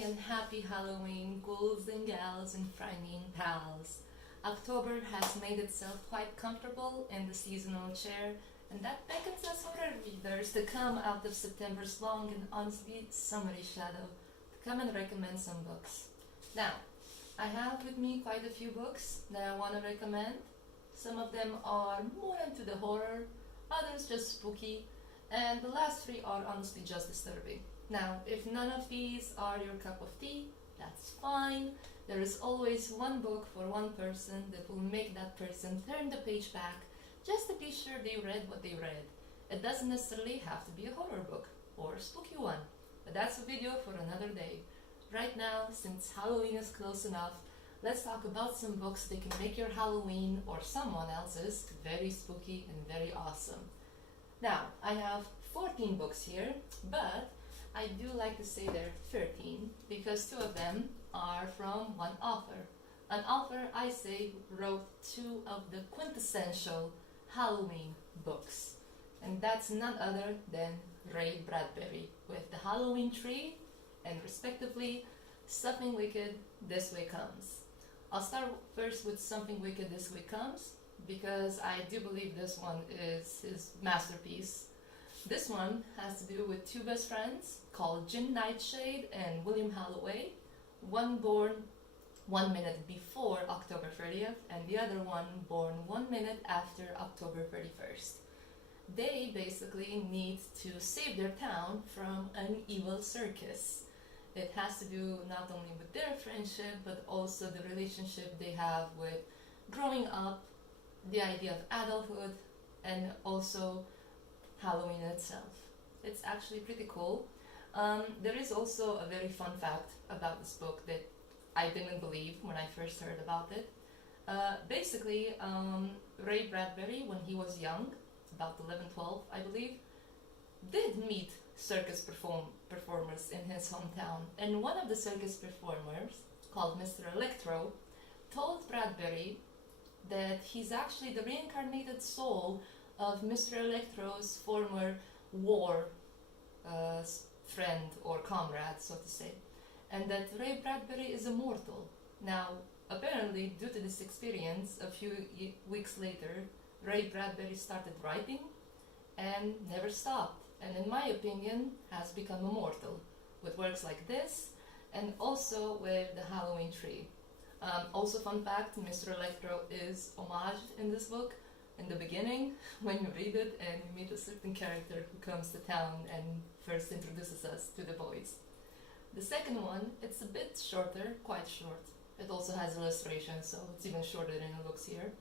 and happy Halloween, ghouls and gals and frightening pals. October has made itself quite comfortable in the seasonal chair, and that beckons us horror readers to come out of September's long and honestly summery shadow to come and recommend some books. Now, I have with me quite a few books that I want to recommend. Some of them are more into the horror, others just spooky, and the last three are honestly just disturbing. Now, if none of these are your cup of tea, that's fine. There is always one book for one person that will make that person turn the page back just to be sure they read what they read. It doesn't necessarily have to be a horror book or a spooky one, but that's a video for another day. Right now, since Halloween is close enough, let's talk about some books that can make your Halloween or someone else's very spooky and very awesome. Now, I have 14 books here, but I do like to say there are 13 because two of them are from one author. An author, I say, wrote two of the quintessential Halloween books. And that's none other than Ray Bradbury with The Halloween Tree and respectively Something Wicked This Way Comes. I'll start first with Something Wicked This Way Comes because I do believe this one is his masterpiece. This one has to do with two best friends called Jim Nightshade and William Holloway, one born 1 minute before October 30th and the other one born 1 minute after October 31st. They basically need to save their town from an evil circus. It has to do not only with their friendship but also the relationship they have with growing up, the idea of adulthood, and also Halloween itself. It's actually pretty cool. There is also a very fun fact about this book that I didn't believe when I first heard about it. Basically, Ray Bradbury, when he was young, about 11, 12, I believe, did meet circus performers in his hometown. And one of the circus performers, called Mr. Electro, told Bradbury that he's actually the reincarnated soul of Mr. Electro's former war friend or comrade, so to say, and that Ray Bradbury is immortal. Now, apparently, due to this experience, a few weeks later, Ray Bradbury started writing and never stopped, and in my opinion, has become immortal with works like this and also with The Halloween Tree. Also, fun fact, Mr. Electro is homaged in this book in the beginning when you read it and you meet a certain character who comes to town and first introduces us to the boys. The second one, it's a bit shorter, quite short. It also has illustrations, so it's even shorter than it looks here.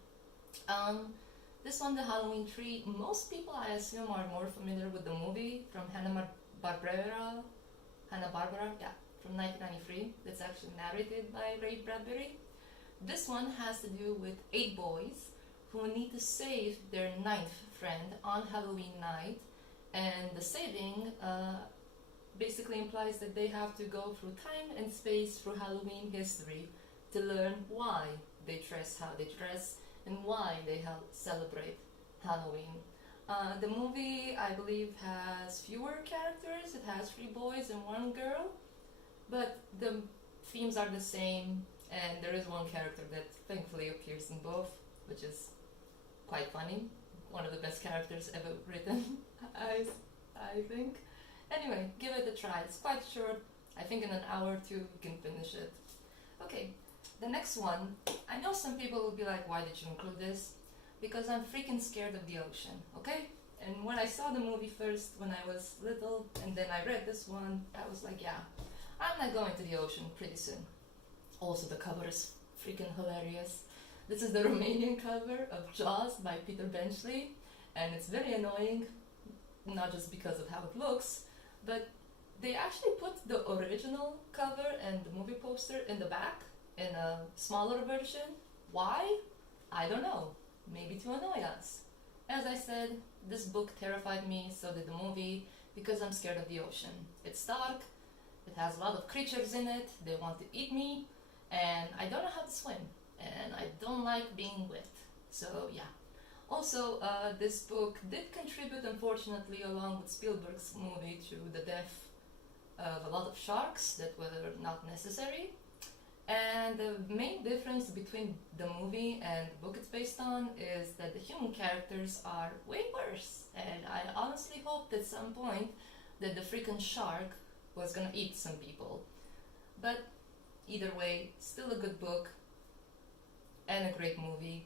This one, The Halloween Tree, most people I assume are more familiar with the movie from Hanna-Barbera, yeah, from 1993. That's actually narrated by Ray Bradbury. This one has to do with 8 boys who need to save their 9th friend on Halloween night, and the saving basically implies that they have to go through time and space through Halloween history to learn why they dress how they dress and why they celebrate Halloween. The movie, I believe, has fewer characters. It has 3 boys and 1 girl, but the themes are the same, and there is one character that thankfully appears in both, which is quite funny. One of the best characters ever written, I think. Anyway, give it a try. It's quite short. I think in an hour or 2 you can finish it. Okay, the next one. I know some people will be like, why did you include this? Because I'm freaking scared of the ocean, okay? And when I saw the movie first when I was little, and then I read this one, I was like, yeah, I'm not going to the ocean pretty soon. Also, the cover is freaking hilarious. This is the Romanian cover of Jaws by Peter Benchley, and it's very annoying, not just because of how it looks, but they actually put the original cover and the movie poster in the back in a smaller version. Why? I don't know. Maybe to annoy us. As I said, this book terrified me, so did the movie, because I'm scared of the ocean. It's dark, it has a lot of creatures in it, they want to eat me, and I don't know how to swim, and I don't like being wet. So yeah. Also, this book did contribute, unfortunately, along with Spielberg's movie, to the death of a lot of sharks that were not necessary. And the main difference between the movie and the book it's based on is that the human characters are way worse. And I honestly hoped at some point that the freaking shark was gonna eat some people. But either way, still a good book and a great movie.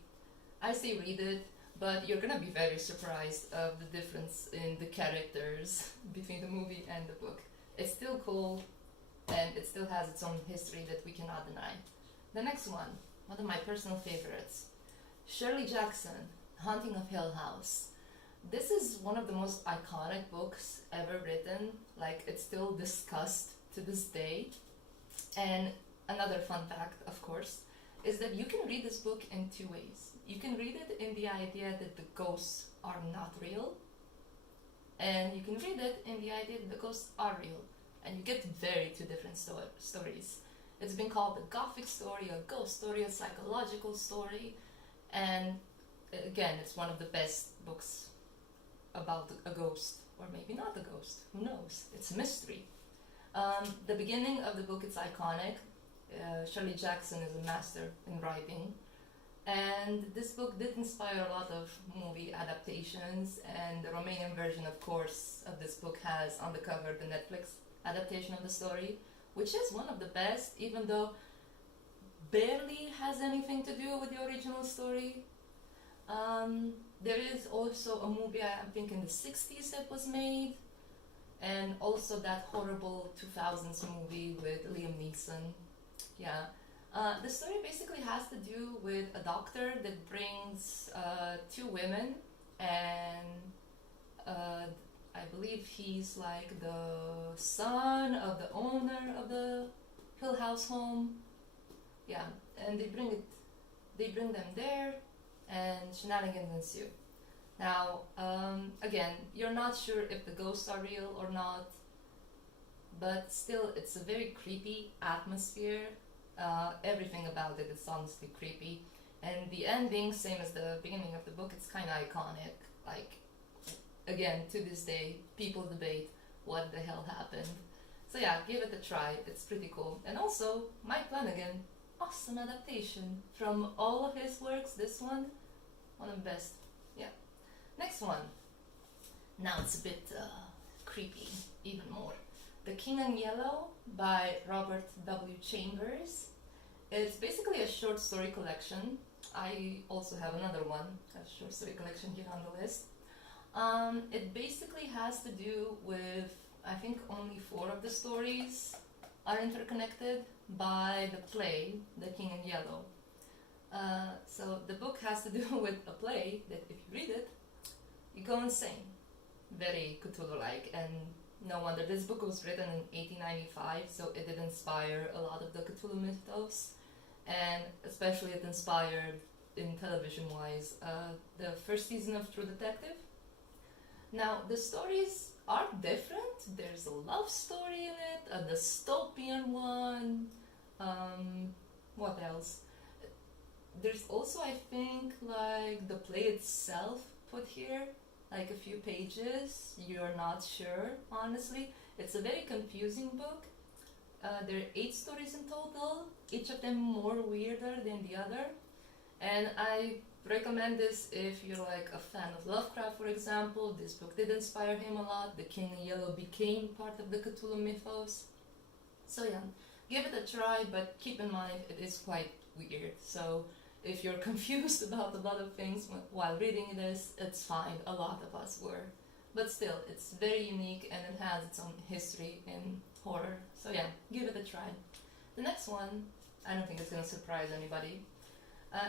I say read it, but you're gonna be very surprised of the difference in the characters between the movie and the book. It's still cool, and it still has its own history that we cannot deny. The next one of my personal favorites, Shirley Jackson, Haunting of Hill House. This is one of the most iconic books ever written, like it's still discussed to this day. And another fun fact, of course, is that you can read this book in two ways. You can read it in the idea that the ghosts are not real, and you can read it in the idea that the ghosts are real, and you get very two different stories. It's been called a gothic story, a ghost story, a psychological story, and again, it's one of the best books about a ghost, or maybe not a ghost, who knows? It's a mystery. The beginning of the book is iconic. Shirley Jackson is a master in writing, and this book did inspire a lot of movie adaptations, and the Romanian version, of course, of this book has on the cover the Netflix adaptation of the story, which is one of the best, even though barely has anything to do with the original story. There is also a movie, I think in the 60s, that was made, and also that horrible 2000s movie with Liam Neeson. Yeah. The story basically has to do with a doctor that brings two women, and I believe he's like the son of the owner of the Hill House home. Yeah, and they bring them there, and shenanigans ensue. Now, again, you're not sure if the ghosts are real or not, but still, it's a very creepy atmosphere. Everything about it is honestly creepy, and the ending, same as the beginning of the book, it's kind of iconic. Like, again, to this day, people debate what the hell happened. So yeah, give it a try. It's pretty cool. And also, Mike Flanagan, awesome adaptation from all of his works. This one of the best. Yeah. Next one. Now it's a bit creepy, even more. The King in Yellow by Robert W. Chambers. It's basically a short story collection. I also have another one, a short story collection here on the list. It basically has to do with, I think only 4 of the stories are interconnected by the play, The King in Yellow. So the book has to do with a play that if you read it, you go insane. Very Cthulhu-like, and no wonder. This book was written in 1895, so it did inspire a lot of the Cthulhu mythos, and especially it inspired, in television-wise, the first season of True Detective. Now, the stories are different. There's a love story in it, a dystopian one. What else? There's also, I think, like the play itself put here, like a few pages. You're not sure, honestly. It's a very confusing book. There are 8 stories in total, each of them more weirder than the other. And I recommend this if you're like a fan of Lovecraft, for example. This book did inspire him a lot. The King in Yellow became part of the Cthulhu mythos. So yeah, give it a try, but keep in mind it is quite weird. So if you're confused about a lot of things while reading this, it's fine. A lot of us were. But still, it's very unique and it has its own history in horror. So yeah, give it a try. The next one, I don't think it's going to surprise anybody.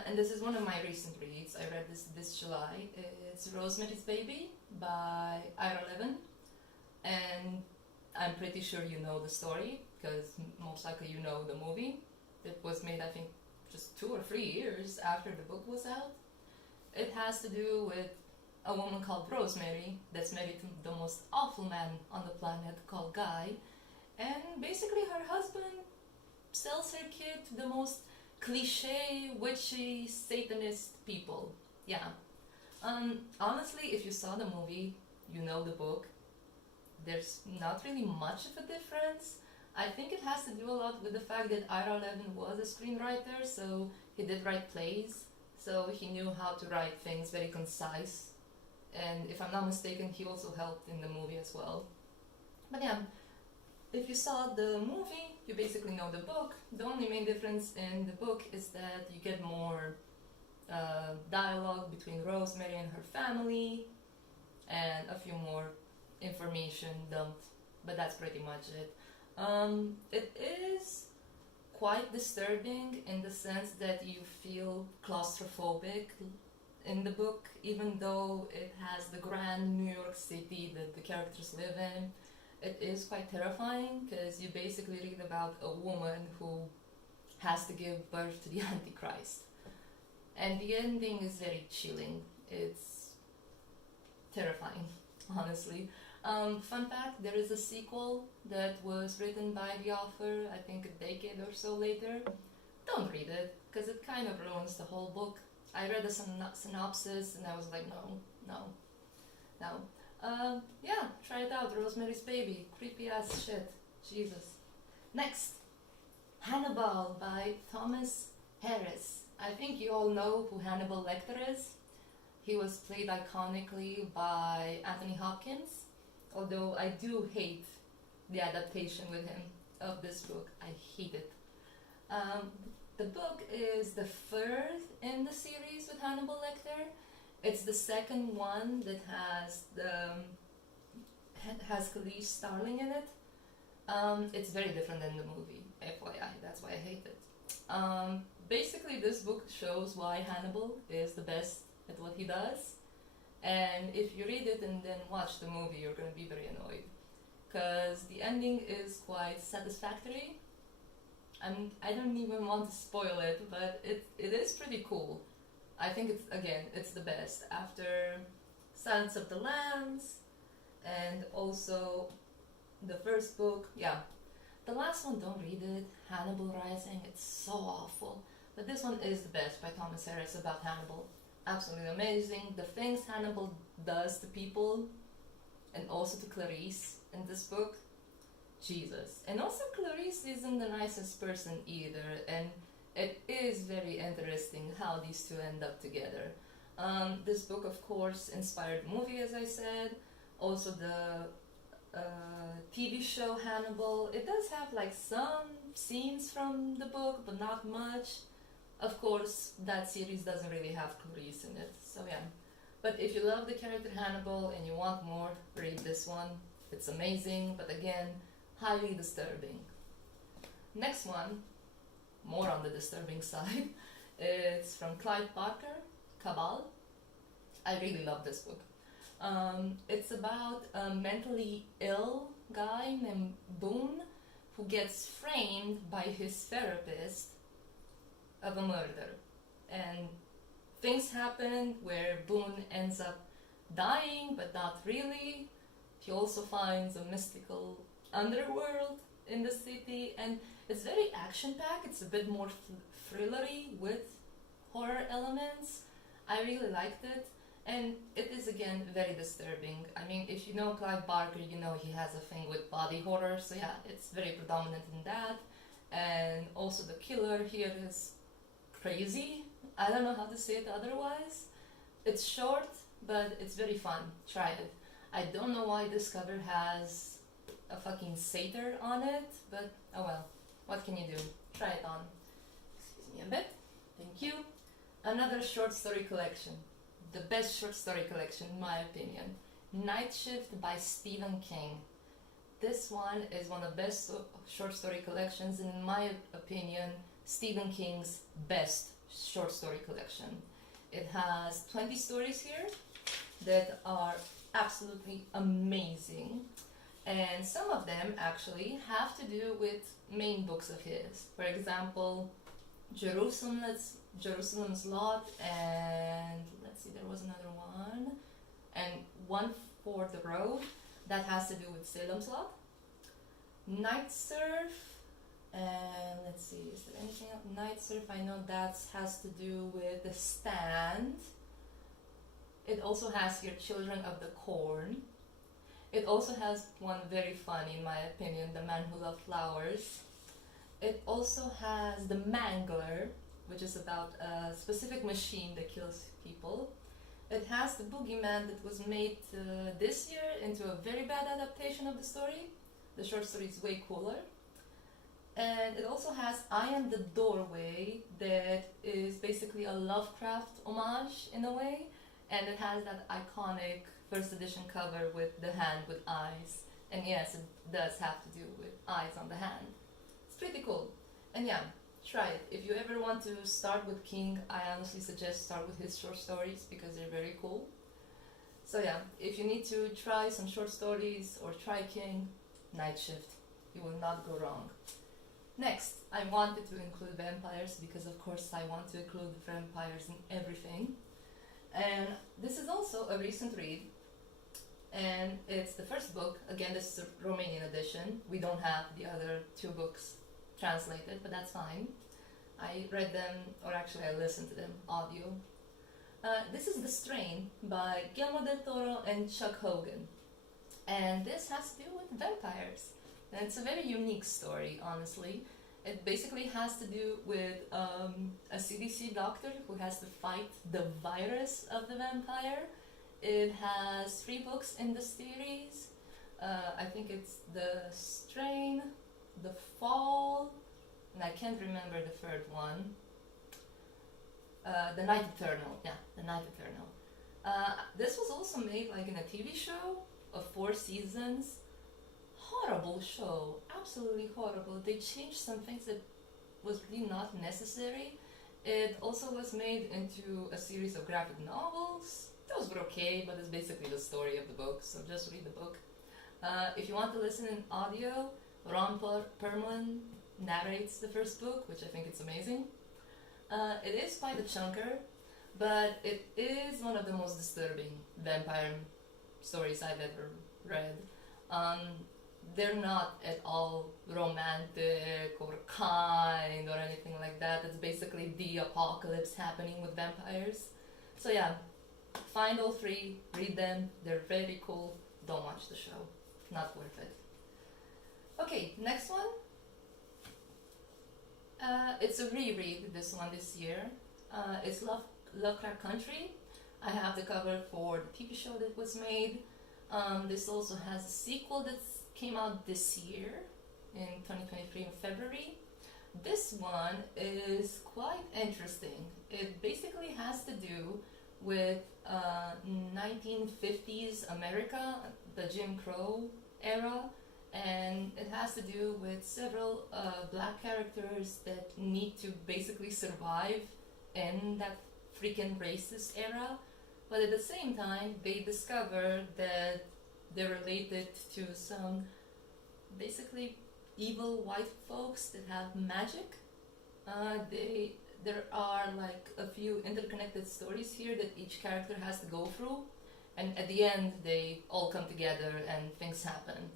And this is one of my recent reads. I read this July. It's Rosemary's Baby by Ira Levin. And I'm pretty sure you know the story, because most likely you know the movie. It was made, I think, just 2 or 3 years after the book was out. It has to do with a woman called Rosemary that's married to the most awful man on the planet called Guy. And basically her husband sells her kid to the most cliche, witchy, Satanist people. Yeah. Honestly, if you saw the movie, you know the book. there's not really much of a difference. I think it has to do a lot with the fact that Ira Levin was a screenwriter, so he did write plays, so he knew how to write things very concise. And if I'm not mistaken, he also helped in the movie as well. But yeah, if you saw the movie, you basically know the book. The only main difference in the book is that you get more dialogue between Rosemary and her family, and a few more information dumped, but that's pretty much it. It is quite disturbing in the sense that you feel claustrophobic in the book, even though it has the grand New York City that the characters live in. It is quite terrifying because you basically read about a woman who has to give birth to the Antichrist. And the ending is very chilling. It's terrifying, honestly. Fun fact, there is a sequel that was written by the author, I think a decade or so later. Don't read it, because it kind of ruins the whole book. I read the synopsis and I was like, no. Yeah, try it out, Rosemary's Baby. Creepy ass shit. Jesus. Next, Hannibal by Thomas Harris. I think you all know who Hannibal Lecter is. He was played iconically by Anthony Hopkins, although I do hate the adaptation with him of this book. I hate it. The book is the third in the series with Hannibal Lecter. It's the second one that has Khalees Starling in it. It's very different than the movie, FYI, that's why I hate it. Basically, this book shows why Hannibal is the best at what he does. And if you read it and then watch the movie, you're going to be very annoyed. Because the ending is quite satisfactory. I don't even want to spoil it, but it is pretty cool. I think it's the best. After Silence of the Lambs, and also the first book, yeah. The last one, don't read it, Hannibal Rising, it's so awful. But this one is the best, by Thomas Harris, about Hannibal. Absolutely amazing. The things Hannibal does to people, and also to Clarice in this book, Jesus. And also Clarice isn't the nicest person either, and it is very interesting how these two end up together. This book, of course, inspired the movie, as I said. Also the TV show Hannibal. It does have like some scenes from the book, but not much. Of course, that series doesn't really have Clarice in it, so yeah. But if you love the character Hannibal and you want more, read this one. It's amazing, but again, highly disturbing. Next one, more on the disturbing side, it's from Clive Barker, Cabal. I really love this book. It's about a mentally ill guy named Boone who gets framed by his therapist of a murder. And things happen where Boone ends up dying, but not really. He also finds a mystical underworld in the city, and it's very action-packed. It's a bit more thrillery with horror elements. I really liked it, and it is again very disturbing. I mean, if you know Clive Barker, you know he has a thing with body horror, so yeah, it's very predominant in that. And also the killer here is crazy. I don't know how to say it otherwise. It's short, but it's very fun. Try it. I don't know why this cover has a fucking satyr on it, but oh well, what can you do? Try it on. Excuse me a bit. Thank you. Another short story collection. The best short story collection in my opinion. Night Shift by Stephen King. This one is one of the best short story collections, and in my opinion, Stephen King's best short story collection. It has 20 stories here that are absolutely amazing, and some of them actually have to do with main books of his. For example, Jerusalem's Lot, and let's see, there was another one, and One for the Road, that has to do with Salem's Lot. Night Surf, and let's see, is there anything else? Night Surf, I know that has to do with The Stand. It also has here Children of the Corn. It also has one very funny, in my opinion, The Man Who Loved Flowers. It also has The Mangler, which is about a specific machine that kills people. It has The Boogeyman that was made this year into a very bad adaptation of the story. The short story is way cooler. And it also has I Am the Doorway, that is basically a Lovecraft homage in a way. And it has that iconic first edition cover with the hand with eyes. And yes, it does have to do with eyes on the hand. It's pretty cool. And yeah, try it. If you ever want to start with King, I honestly suggest start with his short stories because they're very cool. So yeah, if you need to try some short stories or try King, Night Shift. You will not go wrong. Next, I wanted to include vampires because of course I want to include vampires in everything. And this is also a recent read. And it's the first book. Again, this is a Romanian edition. We don't have the other two books translated, but that's fine. I read them, or actually I listened to them, audio. This is The Strain by Guillermo del Toro and Chuck Hogan. And this has to do with vampires. And it's a very unique story, honestly. It basically has to do with a CDC doctor who has to fight the virus of the vampire. It has 3 books in the series. I think it's The Strain, The Fall, and I can't remember the third one. The Night Eternal. Yeah, The Night Eternal. This was also made like in a TV show of 4 seasons. Horrible show, absolutely horrible. They changed some things that was really not necessary. It also was made into a series of graphic novels. Those were okay, but it's basically the story of the book, so just read the book. If you want to listen in audio, Ron Perlman narrates the first book, which I think is amazing. It is quite a chunker, but it is one of the most disturbing vampire stories I've ever read. They're not at all romantic or kind or anything like that. It's basically the apocalypse happening with vampires. So yeah, find all 3, read them, they're very cool. Don't watch the show, not worth it. Okay, next one. It's a reread, this one this year. It's Lovecraft Country. I have the cover for the TV show that was made. This also has a sequel that came out this year in 2023 in February. This one is quite interesting. It basically has to do with 1950s America, the Jim Crow era, and it has to do with several black characters that need to basically survive in that freaking racist era, but at the same time they discover that they're related to some basically evil white folks that have magic. There are like a few interconnected stories here that each character has to go through, and at the end they all come together and things happen.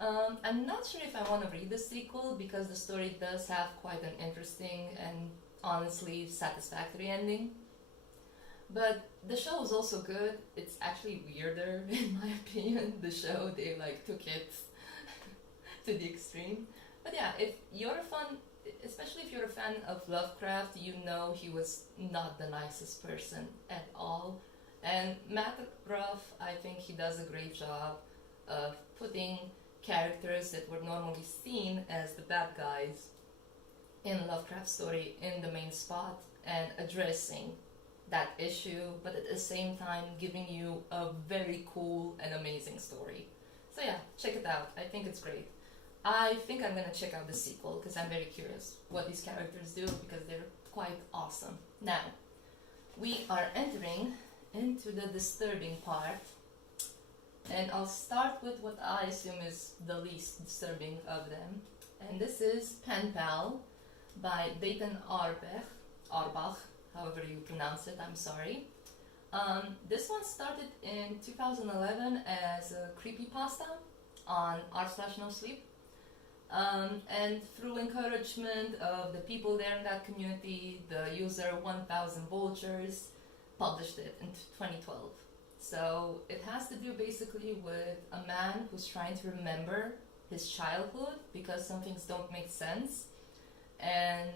I'm not sure if I want to read the sequel because the story does have quite an interesting and honestly satisfactory ending. But the show is also good. It's actually weirder in my opinion. The show, they like took it to the extreme. But yeah, if you're a fan, especially if you're a fan of Lovecraft, you know he was not the nicest person at all. And Matt Ruff, I think he does a great job of putting characters that were normally seen as the bad guys in Lovecraft story in the main spot and addressing that issue, but at the same time giving you a very cool and amazing story. So yeah, check it out. I think it's great. I think I'm gonna check out the sequel because I'm very curious what these characters do because they're quite awesome. Now, we are entering into the disturbing part, and I'll start with what I assume is the least disturbing of them, and this is Pen Pal by Dayton Arbach, however you pronounce it, I'm sorry. This one started in 2011 as a creepypasta on r/nosleep. And through encouragement of the people there in that community, the user 1000 Vultures published it in 2012. So it has to do basically with a man who's trying to remember his childhood because some things don't make sense, and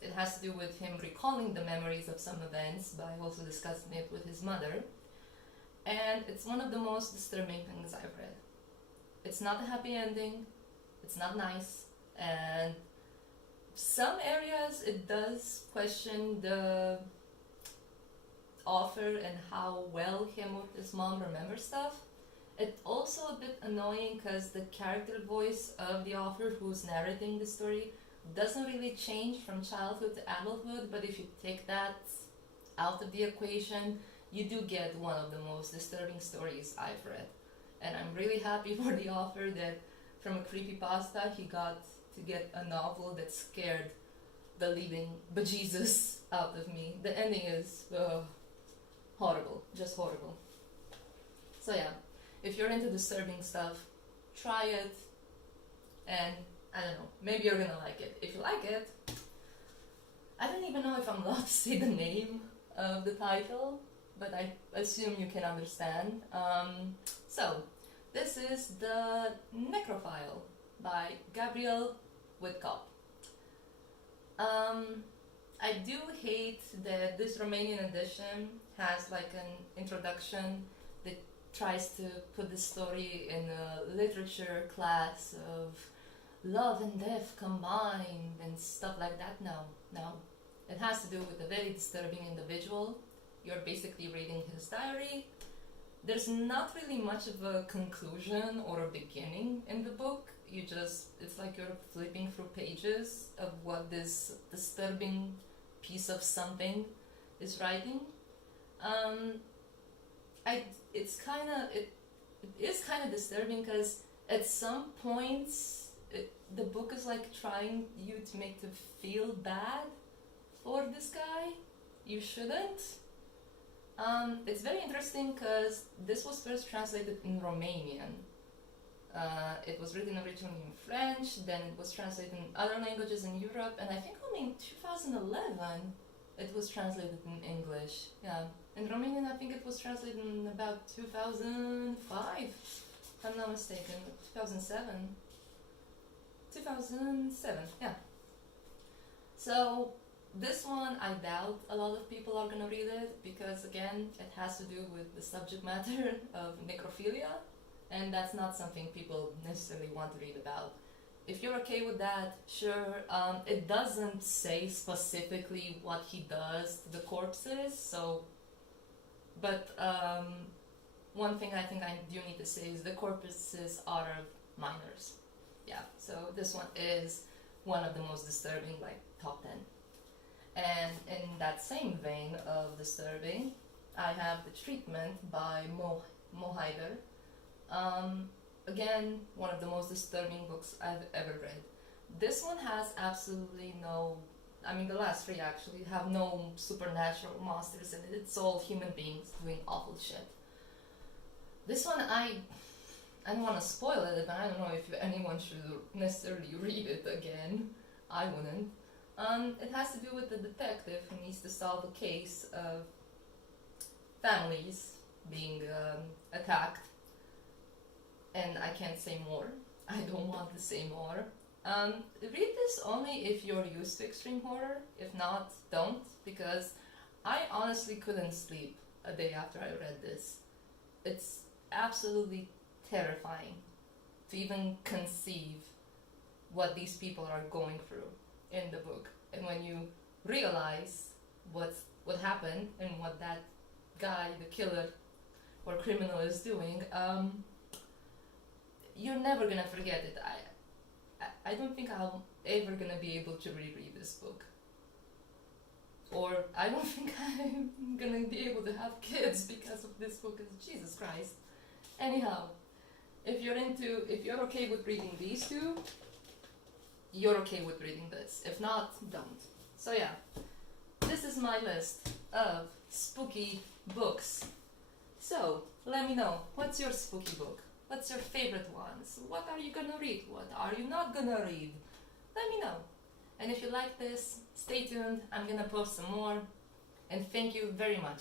it has to do with him recalling the memories of some events by also discussing it with his mother. And it's one of the most disturbing things I've read. It's not a happy ending, it's not nice, and some areas it does question the author and how well him or his mom remember stuff. It's also a bit annoying because the character voice of the author who's narrating the story doesn't really change from childhood to adulthood, but if you take that out of the equation, you do get one of the most disturbing stories I've read. And I'm really happy for the author that from a creepypasta he got to get a novel that scared the living bejesus out of me. The ending is horrible, just horrible. So yeah, if you're into disturbing stuff, try it, and I don't know, maybe you're gonna like it. If you like it, I don't even know if I'm allowed to say the name of the title, but I assume you can understand. So, this is The Necrophile by Gabriel Whitcop. I do hate that this Romanian edition has like an introduction that tries to put the story in a literature class of love and death combined and stuff like that. No. It has to do with a very disturbing individual. You're basically reading his diary. There's not really much of a conclusion or a beginning in the book. It's like you're flipping through pages of what this disturbing piece of something is writing. It is kind of disturbing because at some points the book is like trying you to make to feel bad for this guy. You shouldn't. It's very interesting because this was first translated in Romanian. It was written originally in French, then it was translated in other languages in Europe, and I think only in 2011 it was translated in English. Yeah, in Romanian I think it was translated in about 2005, if I'm not mistaken, 2007. 2007, yeah. So this one, I doubt a lot of people are gonna read it because again, it has to do with the subject matter of necrophilia, and that's not something people necessarily want to read about. If you're okay with that, sure. It doesn't say specifically what he does to the corpses, so. But one thing I think I do need to say is the corpses are minors. Yeah, so this one is one of the most disturbing, like top 10. And in that same vein of disturbing, I have The Treatment by Mo Haider. Again, one of the most disturbing books I've ever read. This one has absolutely no, the last three actually have no supernatural monsters in it. It's all human beings doing awful shit. This one, I don't want to spoil it, but I don't know if anyone should necessarily read it again. I wouldn't. It has to do with the detective who needs to solve a case of families being attacked. And I can't say more. I don't want to say more. Read this only if you're used to extreme horror. If not, don't, because I honestly couldn't sleep a day after I read this. It's absolutely terrifying to even conceive what these people are going through in the book. And when you realize what happened and what that guy, the killer or criminal, is doing, you're never gonna forget it. I don't think I'm ever gonna be able to reread this book. Or I don't think I'm gonna be able to have kids because of this book. Jesus Christ. Anyhow, if you're okay with reading these two, you're okay with reading this. If not, don't. So yeah, this is my list of spooky books. So, let me know, what's your spooky book? What's your favorite ones? What are you gonna read? What are you not gonna read? Let me know. And if you like this, stay tuned. I'm gonna post some more. And thank you very much